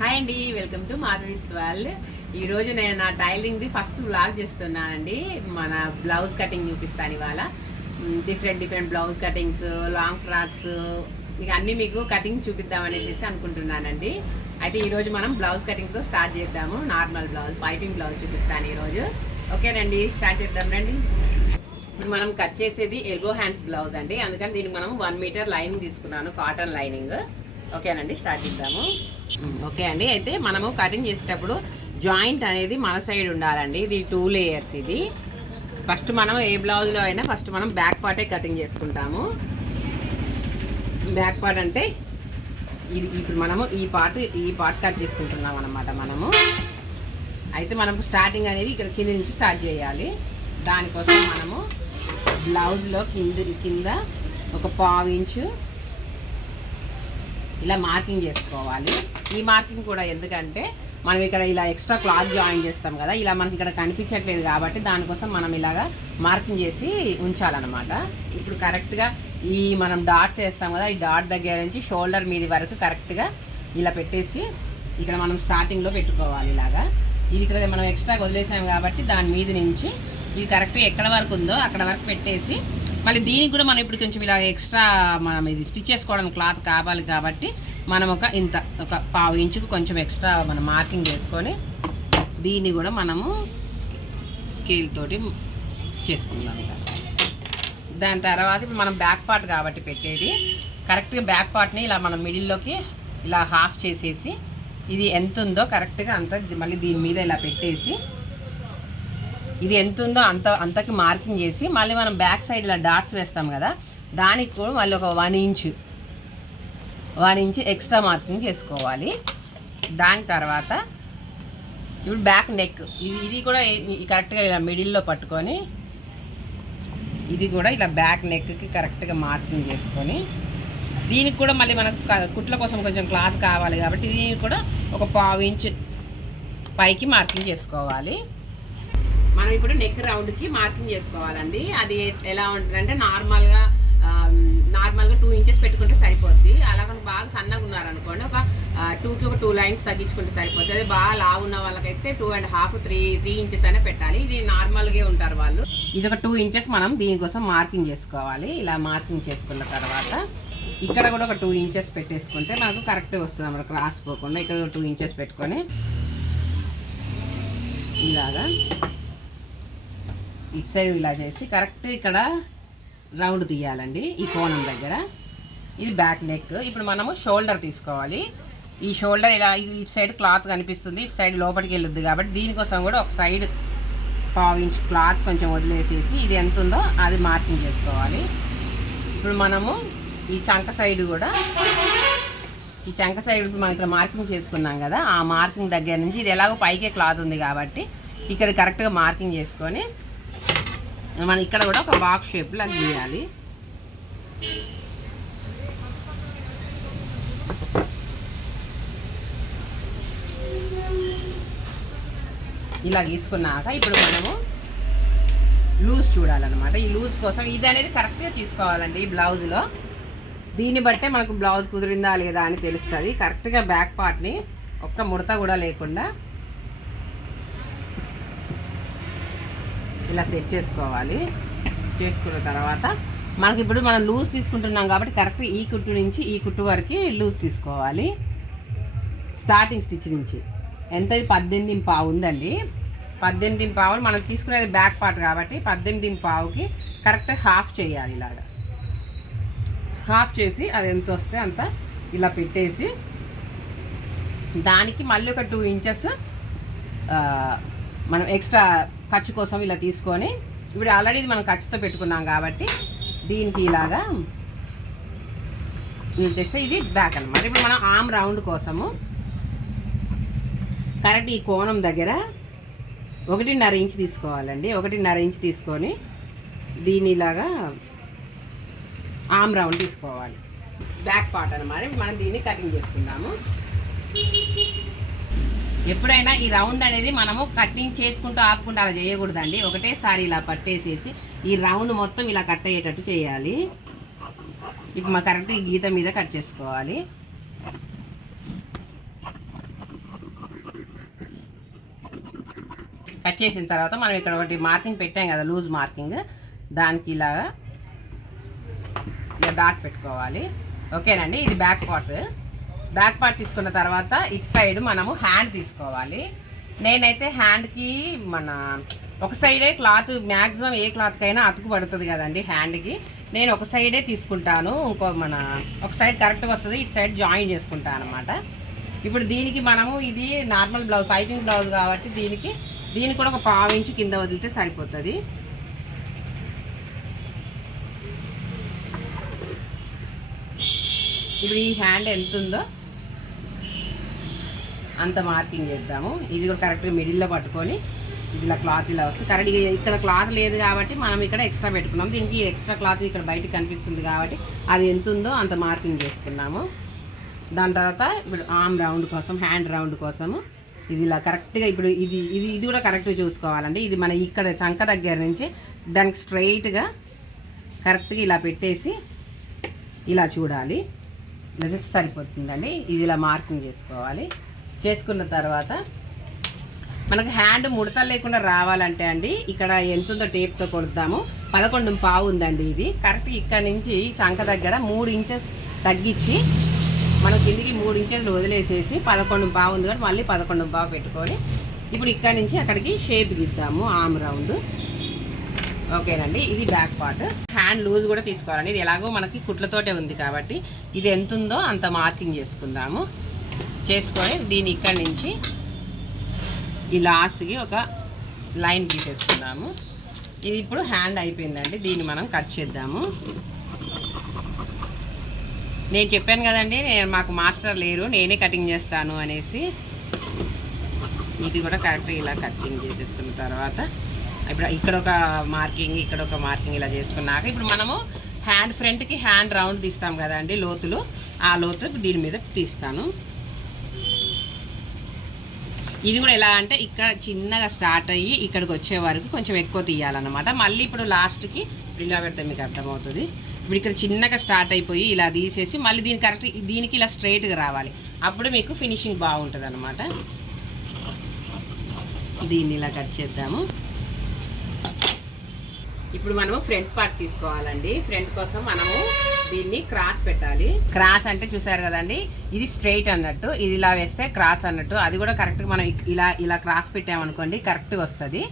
Hi అండి, welcome to Madhavi's world. ఈరోజు నేను నా టైలరింగ్ది ఫస్ట్ వ్లాగ్ చేస్తున్నానండి. మన బ్లౌజ్ కటింగ్ చూపిస్తాను ఇవాళ. Different blouse cuttings, long frocks, ఇక అన్నీ మీకు కటింగ్ చూపిద్దామనేసి అనుకుంటున్నానండి. అయితే ఈరోజు మనం బ్లౌజ్ కటింగ్తో స్టార్ట్ చేద్దాము. నార్మల్ బ్లౌజ్, పైపింగ్ బ్లౌజ్ చూపిస్తాను ఈరోజు. ఓకేనండి, స్టార్ట్ చేద్దాం రండి. ఇప్పుడు మనం కట్ చేసేది ఎల్బో హ్యాండ్స్ బ్లౌజ్ అండి. అందుకని దీనికి మనం 1 మీటర్ లైనింగ్ తీసుకున్నాను, కాటన్ లైనింగ్. ఓకేనండి, స్టార్ట్ చేద్దాము. ఓకే అండి, అయితే మనము కటింగ్ చేసేటప్పుడు జాయింట్ అనేది మన సైడ్ ఉండాలండి. ఇది 2 లేయర్స్. ఇది ఫస్ట్ మనం ఏ బ్లౌజ్లో అయినా ఫస్ట్ మనం బ్యాక్ పార్టే కటింగ్ చేసుకుంటాము. బ్యాక్ పార్ట్ అంటే ఇది. ఇప్పుడు మనము ఈ పార్ట్ కట్ చేసుకుంటున్నాం అన్నమాట మనము. అయితే మనము స్టార్టింగ్ అనేది ఇక్కడ కింద నుంచి స్టార్ట్ చేయాలి. దానికోసం మనము బ్లౌజ్లో కింద ఒక 1/2 ఇంచు ఇలా మార్కింగ్ చేసుకోవాలి. ఈ మార్కింగ్ కూడా ఎందుకంటే మనం ఇక్కడ ఇలా ఎక్స్ట్రా క్లాత్ జాయిన్ చేస్తాం కదా, ఇలా మనకి ఇక్కడ కనిపించట్లేదు కాబట్టి దానికోసం మనం ఇలాగా మార్కింగ్ చేసి ఉంచాలన్నమాట. ఇప్పుడు కరెక్ట్గా ఈ మనం డాట్స్ వేస్తాం కదా, ఈ డాట్ దగ్గర నుంచి షోల్డర్ మీది వరకు కరెక్ట్గా ఇలా పెట్టేసి ఇక్కడ మనం స్టార్టింగ్లో పెట్టుకోవాలి. ఇలాగా ఇది ఇక్కడ మనం ఎక్స్ట్రా వదిలేసాం కాబట్టి దాని మీద నుంచి ఇది కరెక్ట్గా ఎక్కడ వరకు ఉందో అక్కడ వరకు పెట్టేసి, మళ్ళీ దీనికి కూడా మనం ఇప్పుడు కొంచెం ఇలా ఎక్స్ట్రా మనం ఇది స్టిచ్ చేసుకోవడానికి క్లాత్ కావాలి కాబట్టి మనం ఒక 1/2 ఇంచుకు కొంచెం ఎక్స్ట్రా మనం మార్కింగ్ చేసుకొని దీన్ని కూడా మనము స్కేల్ తోటి చేసుకుందాం. దాని తర్వాత ఇప్పుడు మనం బ్యాక్ పార్ట్ కాబట్టి పెట్టేది కరెక్ట్గా బ్యాక్ పార్ట్ని ఇలా మనం మిడిల్లోకి ఇలా హాఫ్ చేసేసి ఇది ఎంత ఉందో కరెక్ట్గా అంత మళ్ళీ దీని మీద ఇలా పెట్టేసి ఇది ఎంత ఉందో అంతకి మార్కింగ్ చేసి మళ్ళీ మనం బ్యాక్ సైడ్ ఇలా డాట్స్ వేస్తాం కదా, దానికి కూడా మళ్ళీ ఒక 1 ఇంచు ఎక్స్ట్రా మార్కింగ్ చేసుకోవాలి. దాని తర్వాత ఇప్పుడు బ్యాక్ నెక్ ఇది కూడా కరెక్ట్గా ఇలా మిడిల్లో పట్టుకొని ఇది కూడా ఇలా బ్యాక్ నెక్కి కరెక్ట్గా మార్కింగ్ చేసుకొని దీనికి కూడా మళ్ళీ మనకు కుట్ల కోసం కొంచెం క్లాత్ కావాలి కాబట్టి దీనికి కూడా ఒక 1/2 ఇంచు పైకి మార్కింగ్ చేసుకోవాలి. మనం ఇప్పుడు నెక్ రౌండ్కి మార్కింగ్ చేసుకోవాలండి. అది ఎలా ఉంటుందంటే నార్మల్గా 2 ఇంచెస్ పెట్టుకుంటే సరిపోద్ది. అలా బాగా సన్నగా ఉన్నారనుకోండి ఒక 2కి ఒక 2 లైన్స్ తగ్గించుకుంటే సరిపోతుంది. అదే బాగా లావు ఉన్న వాళ్ళకైతే 2.5, 3 ఇంచెస్ అయినా పెట్టాలి. ఇది నార్మల్గా ఉంటారు వాళ్ళు. ఇది ఒక 2 ఇంచెస్ మనం దీనికోసం మార్కింగ్ చేసుకోవాలి. ఇలా మార్కింగ్ చేసుకున్న తర్వాత ఇక్కడ కూడా ఒక 2 ఇంచెస్ పెట్టేసుకుంటే మనకు కరెక్ట్గా వస్తుంది అన్నమాట, క్రాస్ పోకుండా. ఇక్కడ 2 ఇంచెస్ పెట్టుకొని ఇలాగా ఇటు సైడ్ ఇలా చేసి కరెక్ట్ ఇక్కడ రౌండ్ తీయాలండి ఈ కోణం దగ్గర. ఇది బ్యాక్ నెక్. ఇప్పుడు మనము షోల్డర్ తీసుకోవాలి. ఈ షోల్డర్ ఇలా ఇటు సైడ్ క్లాత్ కనిపిస్తుంది, ఇటు సైడ్ లోపలికి వెళ్ళొద్దు కాబట్టి దీనికోసం కూడా ఒక సైడ్ 1/2 ఇంచ్ క్లాత్ కొంచెం వదిలేసేసి ఇది ఎంత ఉందో అది మార్కింగ్ చేసుకోవాలి. ఇప్పుడు మనము ఈ చంక సైడ్ కూడా ఇప్పుడు మనం ఇక్కడ మార్కింగ్ చేసుకున్నాం కదా, ఆ మార్కింగ్ దగ్గర నుంచి ఇది ఎలాగో పైకే క్లాత్ ఉంది కాబట్టి ఇక్కడ కరెక్ట్గా మార్కింగ్ చేసుకొని మనం ఇక్కడ కూడా ఒక బాక్స్ షేప్లో గీయాలి. ఇలా గీసుకున్నాక ఇప్పుడు మనము లూజ్ చూడాలన్నమాట. ఈ లూజ్ కోసం ఇది అనేది కరెక్ట్గా తీసుకోవాలండి. ఈ బ్లౌజ్లో దీన్ని బట్టే మనకు బ్లౌజ్ కుదిరిందా లేదా అని తెలుస్తుంది. కరెక్ట్గా బ్యాక్ పార్ట్ని ఒక్క ముడత కూడా లేకుండా ఇలా సెట్ చేసుకోవాలి. చేసుకున్న తర్వాత మనకి ఇప్పుడు మనం లూజ్ తీసుకుంటున్నాం కాబట్టి కరెక్ట్ ఈ కుట్టు నుంచి ఈ కుట్టు వరకు లూజ్ తీసుకోవాలి. స్టార్టింగ్ స్టిచ్ నుంచి ఎంత 18.5 ఉందండి. 18.5 మనం తీసుకునేది బ్యాక్ పార్ట్ కాబట్టి 18.5కి కరెక్ట్ హాఫ్ చేయాలి. ఇలాగా హాఫ్ చేసి అది ఎంత వస్తే అంత ఇలా పెట్టేసి దానికి మళ్ళీ ఒక 2 ఇంచెస్ మనం ఎక్స్ట్రా ఖర్చు కోసం ఇలా తీసుకొని ఇప్పుడు ఆల్రెడీ ఇది మనం ఖర్చుతో పెట్టుకున్నాం కాబట్టి దీనికి ఇలాగా ఇది చేస్తే ఇది బ్యాక్ అన్నమాట. ఇప్పుడు మనం ఆర్మ్ రౌండ్ కోసము కరెక్ట్ ఈ కోణం దగ్గర 1.5 ఇంచ్ తీసుకోవాలండి. 1.5 ఇంచ్ తీసుకొని దీన్ని ఇలాగా ఆర్మ్ రౌండ్ తీసుకోవాలి. బ్యాక్ పార్ట్ అన్నమాట. మనం దీన్ని కటింగ్ చేసుకుందాము. ఎప్పుడైనా ఈ రౌండ్ అనేది మనము కటింగ్ చేసుకుంటూ ఆపుకుంటూ అలా చేయకూడదండి. ఒకటేసారి ఇలా పట్టేసేసి ఈ రౌండ్ మొత్తం ఇలా కట్ అయ్యేటట్టు చేయాలి. ఇప్పుడు మనం కరెక్ట్ ఈ గీత మీద కట్ చేసుకోవాలి. కట్ చేసిన తర్వాత మనం ఇక్కడ ఒకటి మార్కింగ్ పెట్టాం కదా, లూజ్ మార్కింగ్, దానికి ఇలా డాట్ పెట్టుకోవాలి. ఓకేనండి. ఇది బ్యాక్ పార్ట్ తీసుకున్న తర్వాత ఇటు సైడ్ మనము హ్యాండ్ తీసుకోవాలి. నేనైతే హ్యాండ్కి ఒక సైడే క్లాత్, మ్యాక్సిమం ఏ క్లాత్కైనా అతుకు పడుతుంది కదండి హ్యాండ్కి, నేను ఒక సైడే తీసుకుంటాను. ఒక సైడ్ కరెక్ట్గా వస్తుంది, ఇటు సైడ్ జాయిన్ చేసుకుంటాను అనమాట. ఇప్పుడు దీనికి మనము ఇది నార్మల్ బ్లౌజ్, పైపింగ్ బ్లౌజ్ కాబట్టి దీనికి కూడా ఒక 1/2 ఇంచు కింద వదిలితే సరిపోతుంది. ఇప్పుడు ఈ హ్యాండ్ ఎంత ఉందో అంత మార్కింగ్ చేద్దాము. ఇది కూడా కరెక్ట్గా మిడిల్లో పట్టుకొని ఇలా క్లాత్ ఇలా వస్తుంది. కరెక్ట్గా ఇక్కడ క్లాత్ లేదు కాబట్టి మనం ఇక్కడ ఎక్స్ట్రా పెట్టుకున్నాం. దీనికి ఎక్స్ట్రా క్లాత్ ఇక్కడ బయటకు కనిపిస్తుంది కాబట్టి అది ఎంత ఉందో అంత మార్కింగ్ చేసుకున్నాము. దాని తర్వాత ఇప్పుడు ఆర్మ్ రౌండ్ కోసం, హ్యాండ్ రౌండ్ కోసము ఇది ఇలా కరెక్ట్గా ఇప్పుడు ఇది కూడా కరెక్ట్గా చూసుకోవాలండి. ఇది మన ఇక్కడ చంక దగ్గర నుంచి దానికి స్ట్రైట్గా కరెక్ట్గా ఇలా పెట్టేసి ఇలా చూడాలి. ఇలా చూస్తే సరిపోతుందండి. ఇది ఇలా మార్కింగ్ చేసుకోవాలి. చేసుకున్న తర్వాత మనకు హ్యాండ్ ముడతలు లేకుండా రావాలంటే అండి ఇక్కడ ఎంత ఉందో టేప్తో కొలుద్దాము. 11.5 ఉందండి ఇది. కరెక్ట్ ఇక్కడ నుంచి చంక దగ్గర 3 ఇంచెస్ తగ్గించి మనం కిందికి 3 ఇంచెలు వదిలేసేసి 11.5 ఉంది కాబట్టి మళ్ళీ 11.5 పెట్టుకొని ఇప్పుడు ఇక్కడ నుంచి అక్కడికి షేప్ గిద్దాము ఆర్మ్ రౌండ్. ఓకేనండి. ఇది బ్యాక్ పార్ట్. హ్యాండ్ లూజ్ కూడా తీసుకోవాలండి. ఇది ఎలాగో మనకి కుట్లతోటే ఉంది కాబట్టి ఇది ఎంత ఉందో అంత మార్కింగ్ చేసుకుందాము. చేసుకొని దీన్ని ఇక్కడి నుంచి ఈ లాస్ట్కి ఒక లైన్ గీసేసుకుందాము. ఇది ఇప్పుడు హ్యాండ్ అయిపోయిందండి. దీన్ని మనం కట్ చేద్దాము. నేను చెప్పాను కదండి, మాకు మాస్టర్ లేరు, నేనే కటింగ్ చేస్తాను అనేసి. ఇది కూడా కరెక్ట్గా ఇలా కటింగ్ చేసేసుకున్న తర్వాత ఇప్పుడు ఇక్కడ ఒక మార్కింగ్ ఇలా చేసుకున్నాక ఇప్పుడు మనము హ్యాండ్ ఫ్రంట్కి హ్యాండ్ రౌండ్ తీస్తాం కదండి, లోతులు, ఆ లోతు దీని మీద తీస్తాను. ఇది కూడా ఎలా అంటే ఇక్కడ చిన్నగా స్టార్ట్ అయ్యి ఇక్కడికి వచ్చే వరకు కొంచెం ఎక్కువ తీయాలన్నమాట. మళ్ళీ ఇప్పుడు లాస్ట్కి ఇలా పెడితే మీకు అర్థమవుతుంది. ఇప్పుడు ఇక్కడ చిన్నగా స్టార్ట్ అయిపోయి ఇలా తీసేసి మళ్ళీ దీనికి ఇలా స్ట్రైట్గా రావాలి. అప్పుడు మీకు ఫినిషింగ్ బాగుంటుంది అన్నమాట. దీన్ని ఇలా కట్ చేద్దాము. ఇప్పుడు మనము ఫ్రంట్ పార్ట్ తీసుకోవాలండి. ఫ్రంట్ కోసం మనము దీన్ని క్రాస్ పెట్టాలి. క్రాస్ అంటే చూసారు కదండి, ఇది స్ట్రైట్ అన్నట్టు, ఇది ఇలా వేస్తే క్రాస్ అన్నట్టు. అది కూడా కరెక్ట్గా మనం ఇలా క్రాస్ పెట్టామనుకోండి కరెక్ట్గా వస్తుంది.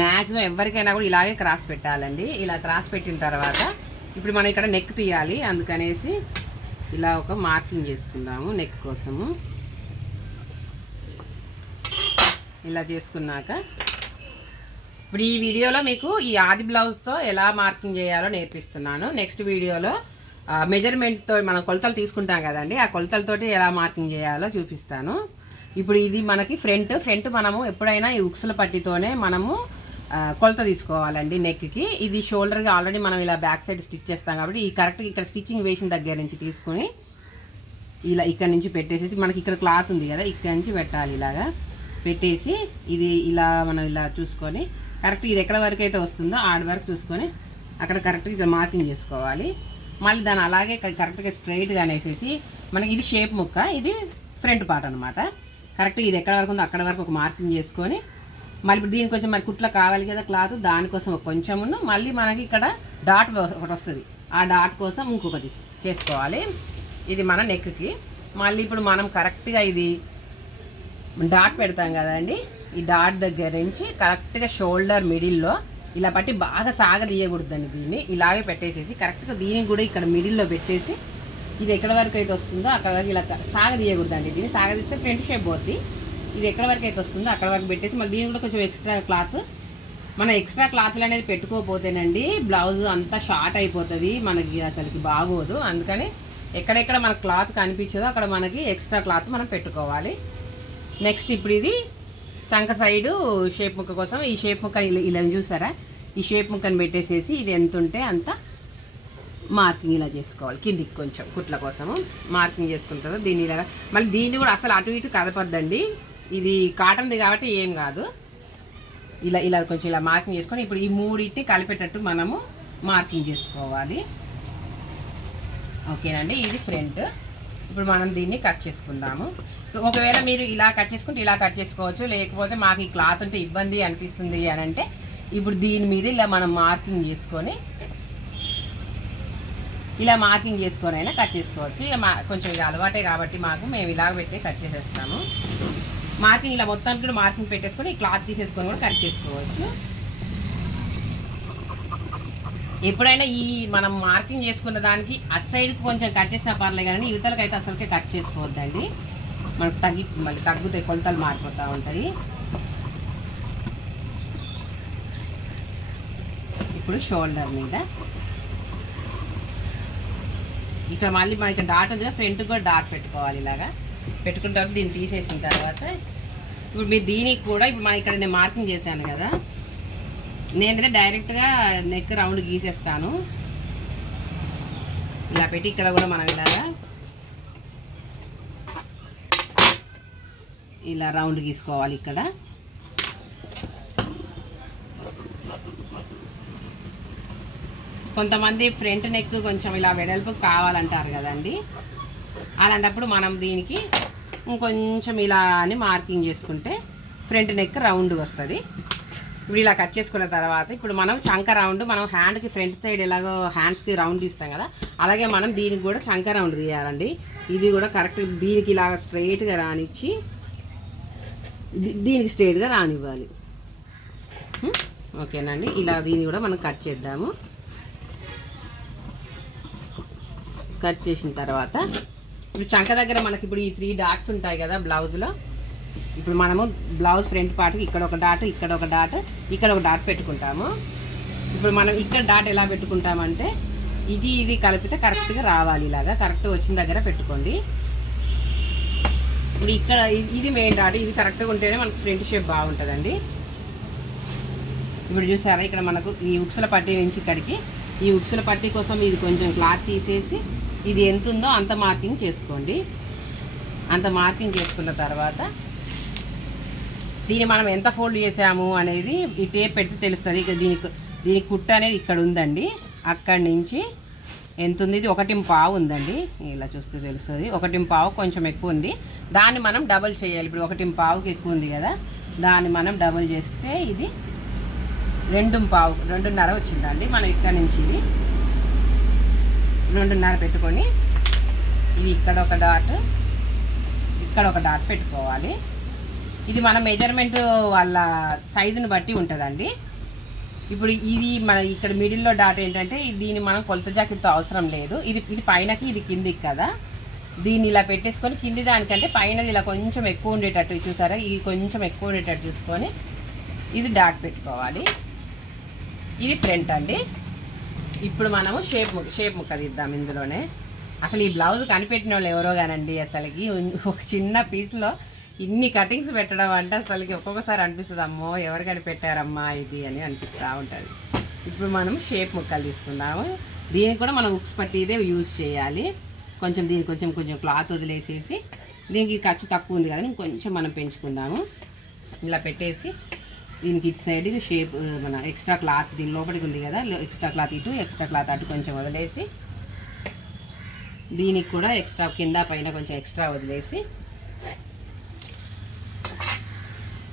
మ్యాక్సిమం ఎవరికైనా కూడా ఇలాగే క్రాస్ పెట్టాలండి. ఇలా క్రాస్ పెట్టిన తర్వాత ఇప్పుడు మనం ఇక్కడ నెక్ తీయాలి. అందుకనేసి ఇలా ఒక మార్కింగ్ చేసుకుందాము నెక్ కోసము. ఇలా చేసుకున్నాక ఇప్పుడు ఈ వీడియోలో మీకు ఈ ఆది బ్లౌజ్తో ఎలా మార్కింగ్ చేయాలో నేర్పిస్తున్నాను. నెక్స్ట్ వీడియోలో మెజర్మెంట్తో మనం కొలతలు తీసుకుంటాం కదండి, ఆ కొలతలతోటి ఎలా మార్కింగ్ చేయాలో చూపిస్తాను. ఇప్పుడు ఇది మనకి ఫ్రంట్ మనము ఎప్పుడైనా ఈ ఉక్సుల పట్టితోనే మనము కొలత తీసుకోవాలండి నెక్కి. ఇది షోల్డర్కి ఆల్రెడీ మనం ఇలా బ్యాక్ సైడ్ స్టిచ్ చేస్తాం కాబట్టి ఈ కరెక్ట్గా ఇక్కడ స్టిచ్చింగ్ వేసిన దగ్గర నుంచి తీసుకుని ఇలా ఇక్కడ నుంచి పెట్టేసేసి మనకి ఇక్కడ క్లాత్ ఉంది కదా, ఇక్కడ నుంచి పెట్టాలి. ఇలాగా పెట్టేసి ఇది ఇలా మనం ఇలా చూసుకొని కరెక్ట్ ఇది ఎక్కడ వరకు అయితే వస్తుందో ఆడ వరకు చూసుకొని అక్కడ కరెక్ట్గా ఇక్కడ మార్కింగ్ చేసుకోవాలి. మళ్ళీ దాన్ని అలాగే కరెక్ట్గా స్ట్రైట్గా అనేసేసి మనకి ఇది షేప్ ముక్క, ఇది ఫ్రంట్ పార్ట్ అనమాట. కరెక్ట్గా ఇది ఎక్కడ వరకు ఉందో అక్కడ వరకు ఒక మార్కింగ్ చేసుకొని మళ్ళీ ఇప్పుడు దీనికి కొంచెం మరి కుట్ల కావాలి కదా క్లాత్, దానికోసం కొంచెమును మళ్ళీ మనకి ఇక్కడ డాట్ ఒకటి వస్తుంది, ఆ డాట్ కోసం ఇంకొకటి చేసుకోవాలి. ఇది మన నెక్కి. మళ్ళీ ఇప్పుడు మనం కరెక్ట్గా ఇది డాట్ పెడతాం కదండి, ఈ డాట్ దగ్గర నుంచి కరెక్ట్గా షోల్డర్ మిడిల్లో ఇలా పట్టి బాగా సాగదీయకూడదండి. దీన్ని ఇలాగే పెట్టేసేసి కరెక్ట్గా దీనికి కూడా ఇక్కడ మిడిల్లో పెట్టేసి ఇది ఎక్కడ వరకు అయితే వస్తుందో అక్కడ వరకు ఇలా సాగదీయకూడదండి. దీన్ని సాగదీస్తే ఫ్రంట్ షేప్ పోద్ది. ఇది ఎక్కడ వరకు అయితే వస్తుందో అక్కడ వరకు పెట్టేసి మళ్ళీ దీనికి కూడా కొంచెం ఎక్స్ట్రా క్లాత్, మన ఎక్స్ట్రా క్లాత్లు అనేది పెట్టుకోకపోతేనండి బ్లౌజ్ అంతా షార్ట్ అయిపోతుంది, మనకి అసలుకి బాగోదు. అందుకని ఎక్కడెక్కడ మన క్లాత్ కనిపించదో అక్కడ మనకి ఎక్స్ట్రా క్లాత్ మనం పెట్టుకోవాలి. నెక్స్ట్ ఇప్పుడు ఇది చంక సైడు షేప్ ముక్క కోసం ఈ షేప్ ముక్క ఇలా చూసారా, ఈ షేప్ ముక్కని పెట్టేసేసి ఇది ఎంత ఉంటే అంత మార్కింగ్ ఇలా చేసుకోవాలి. కిందికి కొంచెం కుట్ల కోసము మార్కింగ్ చేసుకుంటారు. దీన్ని ఇలాగా మళ్ళీ దీన్ని కూడా అసలు అటు ఇటు కదపద్దండి, ఇది కాటన్ది కాబట్టి ఏం కాదు. ఇలా కొంచెం ఇలా మార్కింగ్ చేసుకొని ఇప్పుడు ఈ మూడింటిని కలిపేటట్టు మనము మార్కింగ్ చేసుకోవాలి. ఓకేనండి. ఇది ఫ్రంట్. ఇప్పుడు మనం దీన్ని కట్ చేసుకుందాము. ఒకవేళ మీరు ఇలా కట్ చేసుకుంటే ఇలా కట్ చేసుకోవచ్చు, లేకపోతే మాకు ఈ క్లాత్ అంటే ఇబ్బంది అనిపిస్తుంది అని అంటే ఇప్పుడు దీని మీద ఇలా మనం మార్కింగ్ చేసుకొని అయినా కట్ చేసుకోవచ్చు. ఇక కొంచెం ఇది అలవాటే కాబట్టి మేము ఇలా పెట్టి కట్ చేసేస్తాము. మార్కింగ్ ఇలా మొత్తానికి కూడా మార్కింగ్ పెట్టేసుకొని ఈ క్లాత్ తీసేసుకొని కూడా కట్ చేసుకోవచ్చు. ఎప్పుడైనా ఈ మనం మార్కింగ్ చేసుకున్న దానికి అటు సైడ్కి కొంచెం కట్ చేసినా పర్లేదు, కానీ యువతలకైతే అసలుకే కట్ చేసుకోవద్దండి. మనకు మళ్ళీ తగ్గుతాయి, కొలతలు మారిపోతూ ఉంటాయి. ఇప్పుడు షోల్డర్ మీద ఇక్కడ మళ్ళీ మనకి డాట్ ఉంది కదా, ఫ్రంట్కి కూడా డాట్ పెట్టుకోవాలి. ఇలాగా పెట్టుకున్న తర్వాత దీన్ని తీసేసిన తర్వాత ఇప్పుడు మీరు దీనికి కూడా ఇప్పుడు మనం ఇక్కడ నేను మార్కింగ్ చేశాను కదా, నేనైతే డైరెక్ట్గా నెక్ రౌండ్ గీసేస్తాను. ఇలా పెట్టి ఇక్కడ కూడా మనం ఇలా రౌండ్ గీసుకోవాలి. ఇక్కడ కొంతమంది ఫ్రంట్ నెక్ కొంచెం ఇలా వెడల్పు కావాలంటారు కదండి, అలాంటప్పుడు మనం దీనికి ఇంకొంచెం ఇలా అని మార్కింగ్ చేసుకుంటే ఫ్రంట్ నెక్ రౌండ్ వస్తుంది. ఇప్పుడు ఇలా కట్ చేసుకున్న తర్వాత ఇప్పుడు మనం చంక రౌండ్, మనం హ్యాండ్కి ఫ్రంట్ సైడ్ ఎలాగో హ్యాండ్స్కి రౌండ్ తీస్తాం కదా, అలాగే మనం దీనికి కూడా చంక రౌండ్ తీయాలండి. ఇది కూడా కరెక్ట్ దీనికి ఇలాగ స్ట్రైట్గా రానిచ్చి దీనికి స్ట్రైట్గా రానివ్వాలి. ఓకేనండి, ఇలా దీన్ని కూడా మనం కట్ చేద్దాము. కట్ చేసిన తర్వాత ఇప్పుడు చంక దగ్గర మనకి ఇప్పుడు ఈ 3 డాట్స్ ఉంటాయి కదా బ్లౌజ్లో, ఇప్పుడు మనము బ్లౌజ్ ఫ్రంట్ పార్ట్కి ఇక్కడ ఒక డాట్, ఇక్కడ ఒక డాట్, ఇక్కడ ఒక డాట్ పెట్టుకుంటాము. ఇప్పుడు మనం ఇక్కడ డాట్ ఎలా పెట్టుకుంటామంటే ఇది కలిపితే కరెక్ట్గా రావాలి. ఇలాగా కరెక్ట్ వచ్చిన దగ్గర పెట్టుకోండి. ఇప్పుడు ఇక్కడ ఇది మెయిన్ డాట్, ఇది కరెక్ట్గా ఉంటేనే మనకు ఫ్రంట్ షేప్ బాగుంటుందండి. ఇప్పుడు చూసారా ఇక్కడ మనకు ఈ ఉక్సుల పట్టీ నుంచి ఇక్కడికి, ఈ ఉక్సుల పట్టీ కోసం ఇది కొంచెం క్లాత్ తీసేసి ఇది ఎంత ఉందో అంత మార్కింగ్ చేసుకోండి. అంత మార్కింగ్ చేసుకున్న తర్వాత దీన్ని మనం ఎంత ఫోల్డ్ చేసాము అనేది ఈ టేప్ పెడితే తెలుస్తుంది. ఇక దీనికి కుట్ట అనేది ఇక్కడ ఉందండి, అక్కడి నుంచి ఎంత ఉంది, ఇది 1.5 ఉందండి. ఇలా చూస్తే తెలుస్తుంది 1.5 కొంచెం ఎక్కువ ఉంది, దాన్ని మనం డబల్ చేయాలి. ఇప్పుడు 1.5కి ఎక్కువ ఉంది కదా, దాన్ని మనం డబల్ చేస్తే ఇది 2.5 వచ్చిందండి. మనం ఇక్కడ నుంచి ఇది 2.5 పెట్టుకొని ఇది ఇక్కడ ఒక డాట్, ఇక్కడ ఒక డాట్ పెట్టుకోవాలి. ఇది మన మెజర్మెంట్ వాళ్ళ సైజుని బట్టి ఉంటుందండి. ఇప్పుడు ఇది మన ఇక్కడ మిడిల్లో డాట్ ఏంటంటే దీన్ని మనం కొలత జాకెట్తో అవసరం లేదు. ఇది పైనకి ఇది కిందికి కదా, దీన్ని ఇలా పెట్టేసుకొని కింది దానికంటే పైనది ఇలా కొంచెం ఎక్కువ ఉండేటట్టు చూసారా, ఇది కొంచెం ఎక్కువ ఉండేటట్టు చూసుకొని ఇది డాట్ పెట్టుకోవాలి. ఇది ఫ్రంట్ అండి. ఇప్పుడు మనము షేప్ ముక్క తీద్దాం ఇందులోనే. అసలు ఈ బ్లౌజ్ కనిపెట్టిన వాళ్ళు ఎవరో కానండి, అసలుకి ఒక చిన్న పీస్లో ఇన్ని కటింగ్స్ పెట్టడం అంటే అసలుకి ఒక్కొక్కసారి అనిపిస్తుంది, అమ్మో ఎవరు కనిపెట్టారమ్మా ఇది అని అనిపిస్తూ ఉంటుంది. ఇప్పుడు మనం షేప్ ముక్కలు తీసుకుందాము. దీనికి కూడా మనం ఉక్స్ పట్టి ఇదే యూజ్ చేయాలి. కొంచెం దీనికి కొంచెం క్లాత్ వదిలేసేసి, దీనికి ఖర్చు తక్కువ ఉంది కదా కొంచెం మనం పెంచుకుందాము. ఇలా పెట్టేసి దీనికి ఇటు సైడ్ షేప్ మన ఎక్స్ట్రా క్లాత్ దీని లోపలికి ఉంది కదా, ఎక్స్ట్రా క్లాత్ ఇటు ఎక్స్ట్రా క్లాత్ అటు కొంచెం వదిలేసి, దీనికి కూడా ఎక్స్ట్రా కింద పైన కొంచెం ఎక్స్ట్రా వదిలేసి,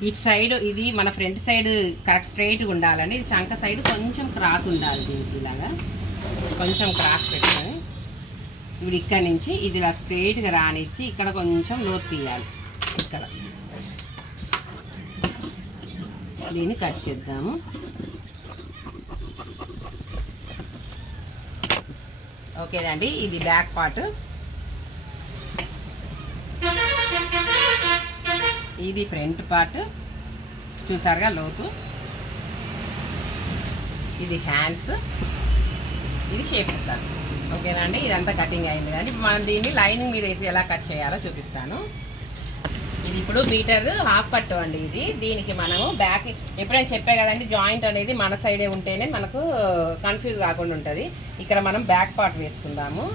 ఇటు సైడ్ ఇది మన ఫ్రంట్ సైడ్ కరెక్ట్ స్ట్రైట్గా ఉండాలండి. ఇది చంక సైడ్ కొంచెం క్రాస్ ఉండాలి. దీనికి ఇలాగా కొంచెం క్రాస్ పెట్టుకొని ఇప్పుడు ఇక్కడ నుంచి ఇది ఇలా స్ట్రైట్గా రానిచ్చి ఇక్కడ కొంచెం లోతు తీయాలి. ఇక్కడ దీన్ని కట్ చేద్దాము. ఓకేనండి, ఇది బ్యాక్ పార్ట్, ఇది ఫ్రంట్ పార్ట్ చూసారుగా లోతు, ఇది హ్యాండ్స్, ఇది షేప్ ఇస్తాను. ఓకేనా అండి, ఇదంతా కటింగ్ అయింది కానీ ఇప్పుడు మనం దీన్ని లైనింగ్ మీద వేసి ఎలా కట్ చేయాలో చూపిస్తాను. ఇది ఇప్పుడు మీటర్ హాఫ్ పట్టు అండి. దీనికి మనము బ్యాక్ ఎప్పుడైనా చెప్పే కదండి, జాయింట్ అనేది మన సైడే ఉంటేనే మనకు కన్ఫ్యూజ్ కాకుండా ఉంటుంది. ఇక్కడ మనం బ్యాక్ పార్ట్ వేసుకుందాము.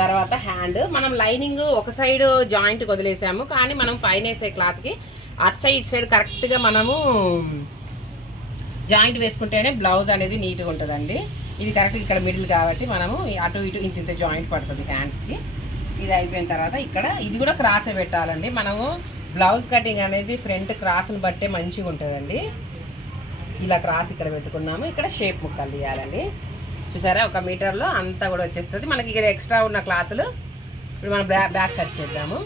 తర్వాత హ్యాండ్, మనం లైనింగ్ ఒక సైడ్ జాయింట్ వదిలేసాము కానీ మనం పైన వేసే క్లాత్కి అటు సైడ్ ఇటు సైడ్ కరెక్ట్గా మనము జాయింట్ వేసుకుంటేనే బ్లౌజ్ అనేది నీట్గా ఉంటుందండి. ఇది కరెక్ట్గా ఇక్కడ మిడిల్ కాబట్టి మనము అటు ఇటు ఇంత జాయింట్ పడుతుంది హ్యాండ్స్కి. ఇది అయిపోయిన తర్వాత ఇక్కడ ఇది కూడా క్రాసే పెట్టాలండి. మనము బ్లౌజ్ కటింగ్ అనేది ఫ్రంట్ క్రాస్ని బట్టే మంచిగా ఉంటుందండి. ఇలా క్రాస్ ఇక్కడ పెట్టుకున్నాము. ఇక్కడ షేప్ ముక్కలు తీయాలండి. చూసారా 1 మీటర్లో అంతా కూడా వచ్చేస్తుంది మనకి. ఇక్కడ ఎక్స్ట్రా ఉన్న క్లాత్లు ఇప్పుడు మనం బ్యాక్ కట్ చేద్దాము.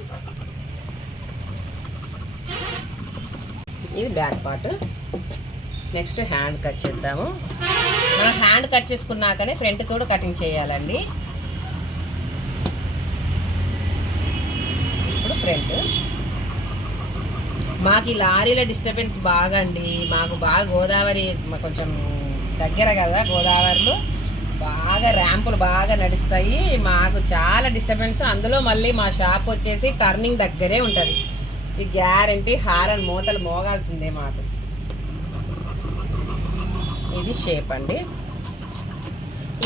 ఇది back part. Next hand cut చేద్దాము. మనం హ్యాండ్ కట్ చేసుకున్నాకనే ఫ్రంట్ కూడా కటింగ్ చేయాలండి. ఇప్పుడు ఫ్రంట్ మాకు ఈ లారీల డిస్టర్బెన్స్ బాగా అండి. మాకు బాగా గోదావరి కొంచెం దగ్గర కదా, గోదావరిలో బాగా ర్యాంపులు బాగా నడుస్తాయి. మాకు చాలా డిస్టర్బెన్స్. అందులో మళ్ళీ మా షాప్ వచ్చేసి టర్నింగ్ దగ్గరే ఉంటుంది. ఈ గ్యారంటీ హారన్ మూతలు మోగాల్సిందే మాకు. ఇది షేప్ అండి.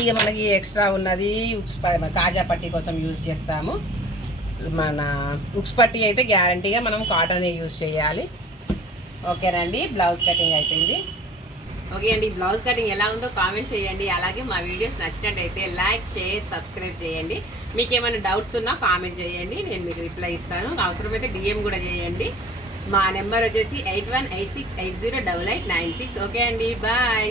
ఇక మనకి ఎక్స్ట్రా ఉన్నది కాజా పట్టీ కోసం యూజ్ చేస్తాము. మన ఉక్స్ పట్టీ అయితే గ్యారంటీగా మనం కాటనే యూజ్ చేయాలి. ఓకేనండి, బ్లౌజ్ కటింగ్ అయిపోయింది. ఓకే అండి, బ్లౌజ్ కటింగ్ ఎలా ఉందో కామెంట్ చేయండి. అలాగే మా వీడియోస్ నచ్చినట్టయితే లైక్, షేర్, సబ్స్క్రైబ్ చేయండి. మీకు ఏమైనా డౌట్స్ ఉన్నా కామెంట్ చేయండి, నేను మీకు రిప్లై ఇస్తాను. అవసరమైతే DM కూడా చేయండి. మా నెంబర్ వచ్చేసి 8186808896. ఓకే అండి, బాయ్.